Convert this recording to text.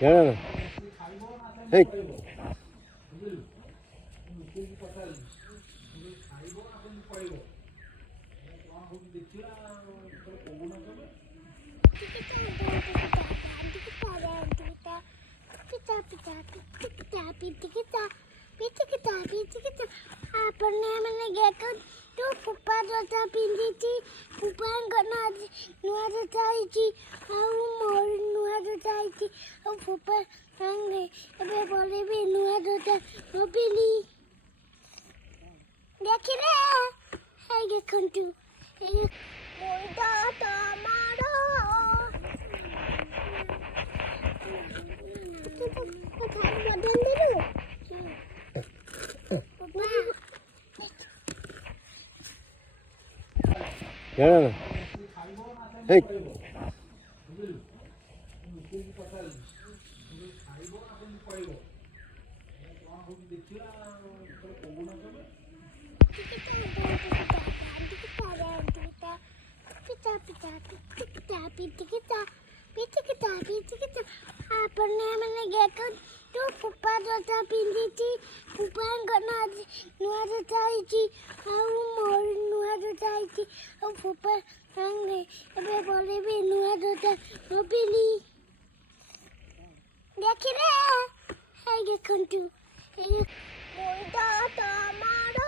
না না না এই આપણને મને ગેકો તો પપ્પા જોતા પિંડીથી પપ્પા ગના નુઆ જોતા આઈથી આઉ મોર નુઆ જોતા આઈથી આઉ પપ્પા સાંગે ଏବେ બોલેબી નુઆ જોતા મોબીલી ଦେଖିଲେ ହେଇ ଦେଖନ୍ତୁ ଏଇ ମୁଣ୍ଡ ତମର না না না এই આપણને મને ગેકો તો પપ્પા જોતા પિંડીથી પપ્પા ગના નુઆ જોતા આઈથી આઉ મોર નુઆ જોતા આઈથી આઉ પપ્પા સાંગે ଏବେ બોલેબી નુઆ જોતા મોબીલી ଦେଖିଲେ ହେଇ ଦେଖନ୍ତୁ ଏଇ ମୁଣ୍ଡ ତମର